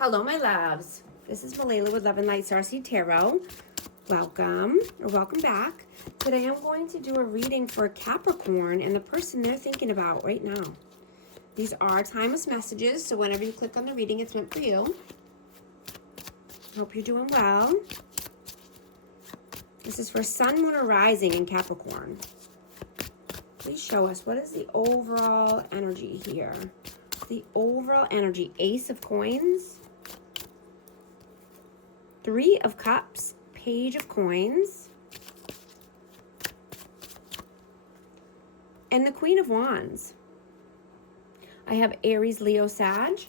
Hello, my loves. This is Malayla with Love and Light Starseed Tarot. Welcome, or welcome back. Today I'm going to do a reading for Capricorn and the person they're thinking about right now. These are timeless messages, so whenever you click on the reading, it's meant for you. Hope you're doing well. This is for Sun, Moon, or Rising in Capricorn. Please show us, what is the overall energy here? The overall energy, Ace of Coins, Three of Cups, Page of Coins, and the Queen of Wands. I have Aries, Leo, Sag.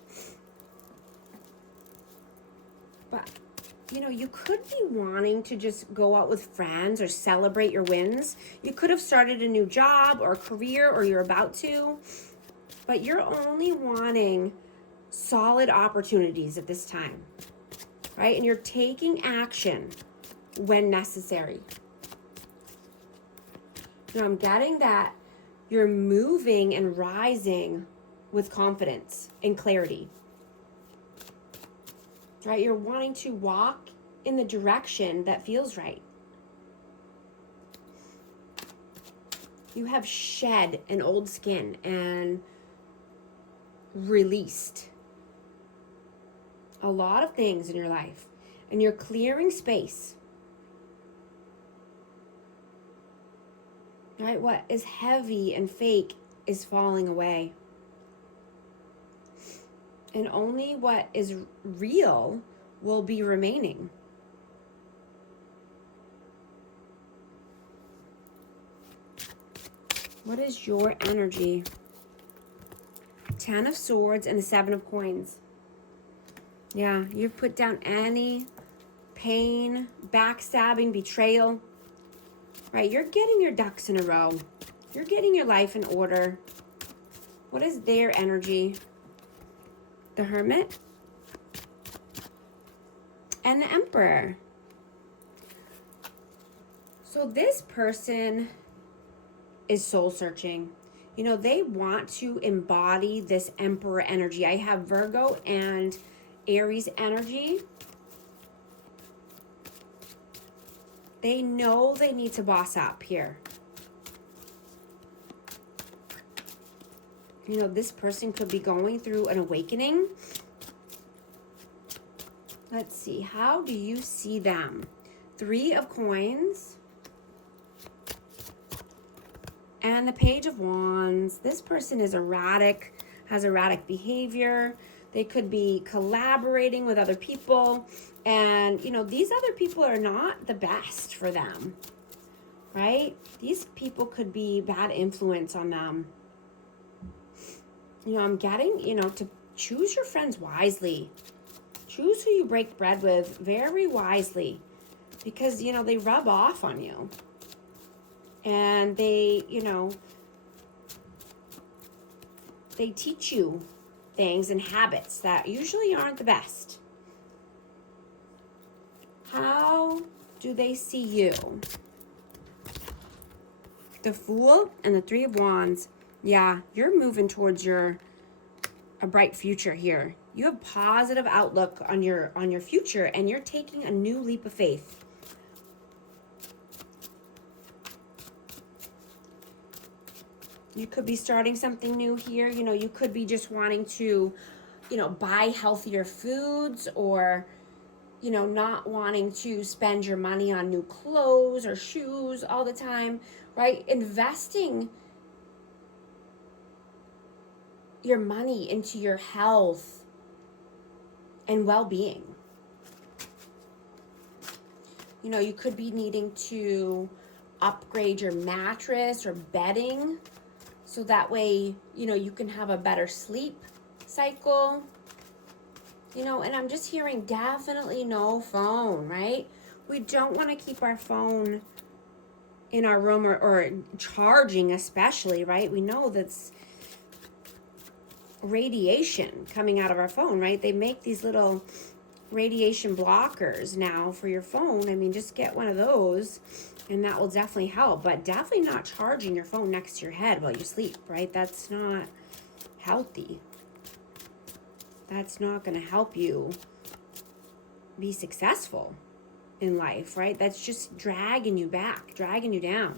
But, you know, you could be wanting to just go out with friends or celebrate your wins. You could have started a new job or career, or you're about to. But you're only wanting solid opportunities at this time, right? And you're taking action when necessary. Now I'm getting that you're moving and rising with confidence and clarity, right? You're wanting to walk in the direction that feels right. You have shed an old skin and released a lot of things in your life, and you're clearing space, right? What is heavy and fake is falling away, and only what is real will be remaining. What is your energy? Ten of Swords and the Seven of Coins. Yeah, you've put down any pain, backstabbing, betrayal, right? You're getting your ducks in a row. You're getting your life in order. What is their energy? The Hermit and the Emperor. So this person is soul searching. You know, they want to embody this Emperor energy. I have Virgo and Aries energy. They know they need to boss up here. You know, this person could be going through an awakening. Let's see, how do you see them? Three of Coins and the Page of Wands. This person is erratic, has erratic behavior. They could be collaborating with other people. And, you know, these other people are not the best for them, right? These people could be bad influence on them. You know, I'm getting, you know, to choose your friends wisely. Choose who you break bread with very wisely. Because, you know, they rub off on you. And they, you know, they teach you things and habits that usually aren't the best. How do they see you? The Fool and the Three of Wands. Yeah, you're moving towards a bright future here. You have positive outlook on your future, and you're taking a new leap of faith. You could be starting something new here. You know, you could be just wanting to, you know, buy healthier foods, or, you know, not wanting to spend your money on new clothes or shoes all the time, right? Investing your money into your health and well-being. You know, you could be needing to upgrade your mattress or bedding, so that way, you know, you can have a better sleep cycle. You know, and I'm just hearing definitely no phone, right? We don't want to keep our phone in our room, or charging especially, right? We know that's radiation coming out of our phone, right? They make these little radiation blockers now for your phone. I mean, just get one of those and that will definitely help. But definitely not charging your phone next to your head while you sleep, right? That's not healthy. that's not going to help you be successful in life, right? That's just dragging you back, dragging you down.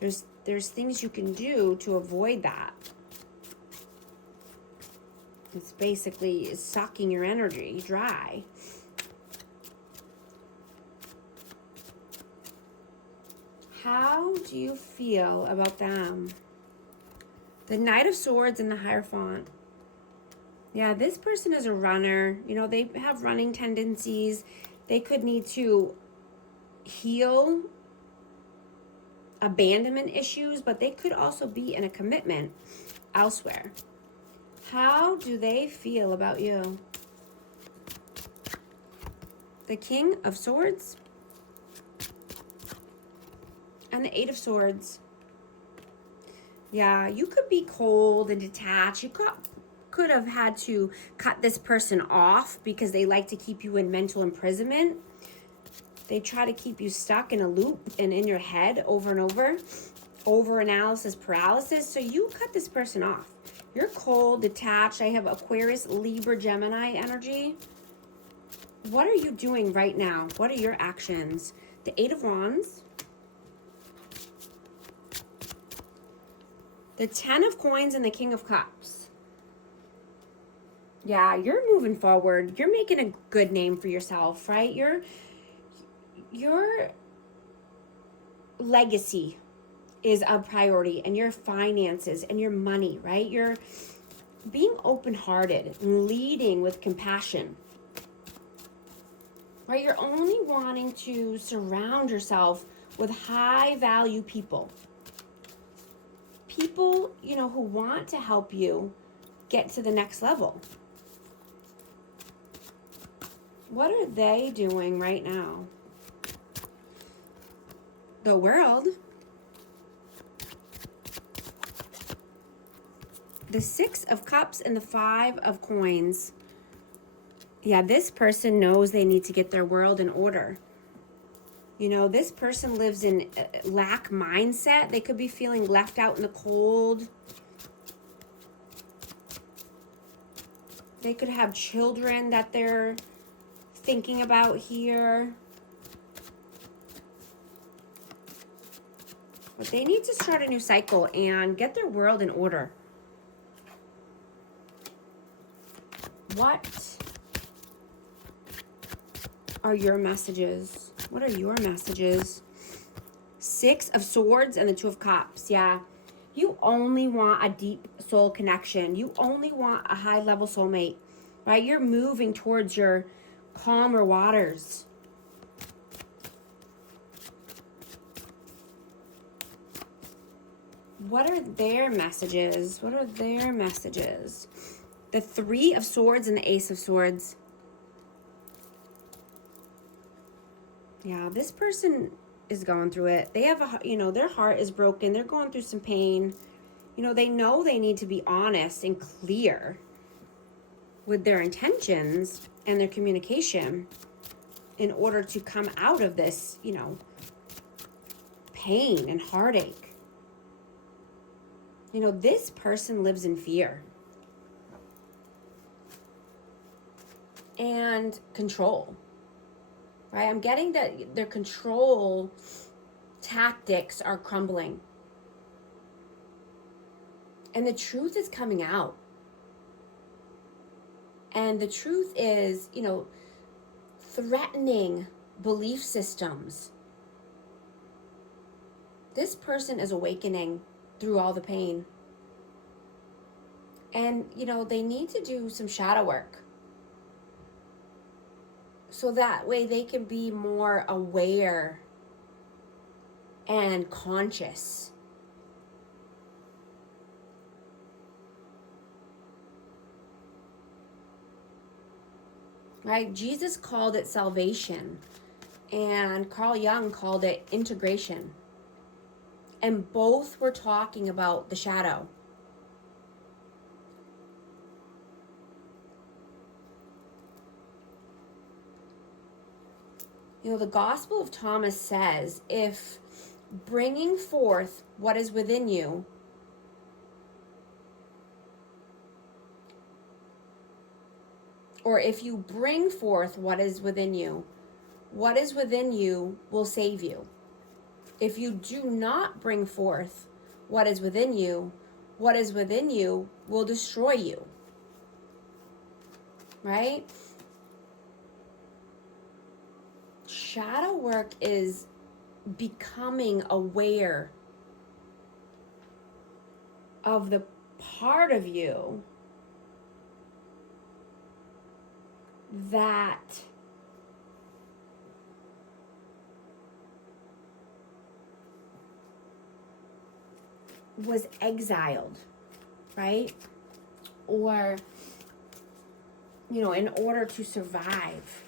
There's things you can do to avoid that. It's basically sucking your energy dry. How do you feel about them? The Knight of Swords and the Hierophant. Yeah, this person is a runner. You know, they have running tendencies. They could need to heal abandonment issues, but they could also be in a commitment elsewhere. How do they feel about you? The King of Swords and the Eight of Swords. Yeah, you could be cold and detached. You could have had to cut this person off because they like to keep you in mental imprisonment. They try to keep you stuck in a loop and in your head over and over. Over-analysis paralysis. So you cut this person off. You're cold, detached. I have Aquarius, Libra, Gemini energy. What are you doing right now? What are your actions? The Eight of Wands. The Ten of Coins and the King of Cups. Yeah, you're moving forward. You're making a good name for yourself, right? Your legacy is a priority, and your finances and your money, right? You're being open-hearted and leading with compassion, right? You're only wanting to surround yourself with high-value people. People, you know, who want to help you get to the next level. What are they doing right now? The World. The Six of Cups and the Five of Coins. Yeah, this person knows they need to get their world in order. You know, this person lives in lack mindset. They could be feeling left out in the cold. They could have children that they're thinking about here. But they need to start a new cycle and get their world in order. What are your messages? What are your messages? Six of Swords and the Two of Cups. Yeah. You only want a deep soul connection. You only want a high-level soulmate, right? You're moving towards your calmer waters. What are their messages? What are their messages? The Three of Swords and the Ace of Swords. Yeah, this person is going through it. They have a, you know, their heart is broken. They're going through some pain. You know they need to be honest and clear with their intentions and their communication in order to come out of this, you know, pain and heartache. You know, this person lives in fear and control, right? I'm getting that their control tactics are crumbling. And the truth is coming out. And the truth is, you know, threatening belief systems. This person is awakening through all the pain. And, you know, they need to do some shadow work. So that way they can be more aware and conscious. Right? Jesus called it salvation, and Carl Jung called it integration. And both were talking about the shadow. You know, the Gospel of Thomas says, if bringing forth what is within you or if you bring forth what is within you will save you. If you do not bring forth what is within you will destroy you. Right? Shadow work is becoming aware of the part of you that was exiled, right? Or, in order to survive.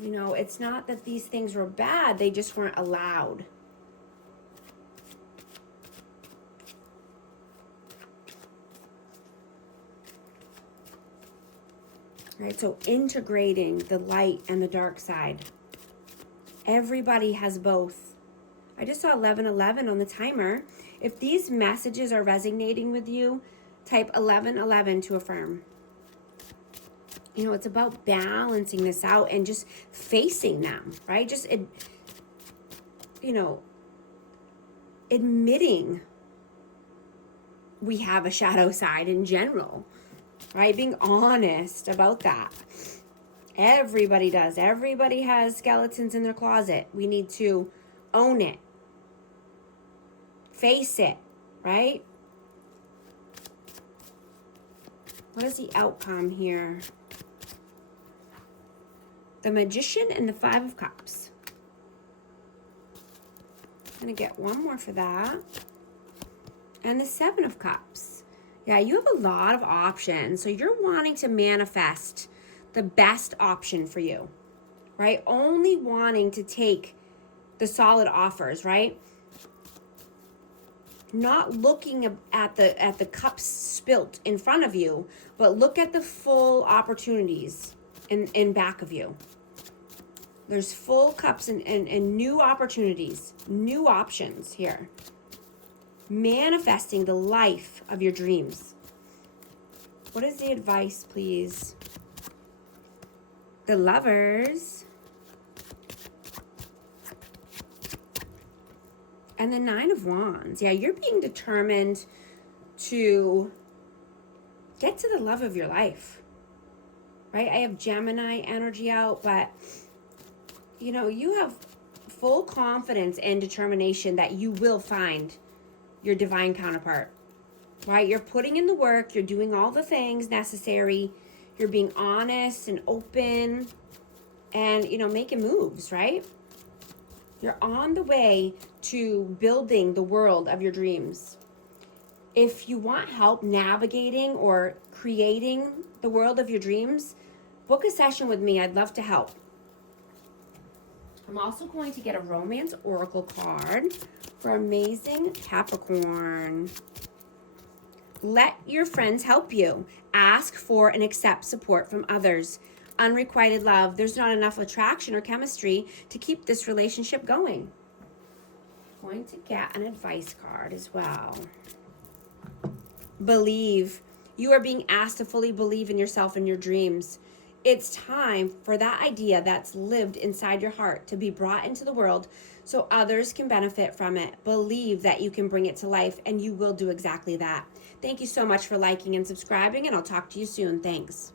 It's not that these things were bad, they just weren't allowed. Right, so integrating the light and the dark side. Everybody has both. I just saw 1111 on the timer. If these messages are resonating with you, type 1111 to affirm. It's about balancing this out and just facing them, right? Just, admitting we have a shadow side in general, right? Being honest about that. Everybody does. Everybody has skeletons in their closet. We need to own it. Face it, right? What is the outcome here? The Magician and the Five of Cups. I'm going to get one more for that. And the Seven of Cups. Yeah, you have a lot of options. So you're wanting to manifest the best option for you, right? Only wanting to take the solid offers, right? Not looking at the cups spilt in front of you, but look at the full opportunities in back of you. There's full cups and new opportunities, new options here. Manifesting the life of your dreams. What is the advice, please? The Lovers. And the Nine of Wands. Yeah, you're being determined to get to the love of your life. Right? I have Gemini energy out, but you have full confidence and determination that you will find your divine counterpart. Right? You're putting in the work, you're doing all the things necessary, you're being honest and open and, making moves, right? You're on the way to building the world of your dreams. If you want help navigating or creating the world of your dreams, book a session with me. I'd love to help. I'm also going to get a romance oracle card for amazing Capricorn. Let your friends help you. Ask for and accept support from others. Unrequited love. There's not enough attraction or chemistry to keep this relationship going. I'm going to get an advice card as well. Believe. You are being asked to fully believe in yourself and your dreams. It's time for that idea that's lived inside your heart to be brought into the world so others can benefit from it. Believe that you can bring it to life, and you will do exactly that. Thank you so much for liking and subscribing, and I'll talk to you soon. Thanks.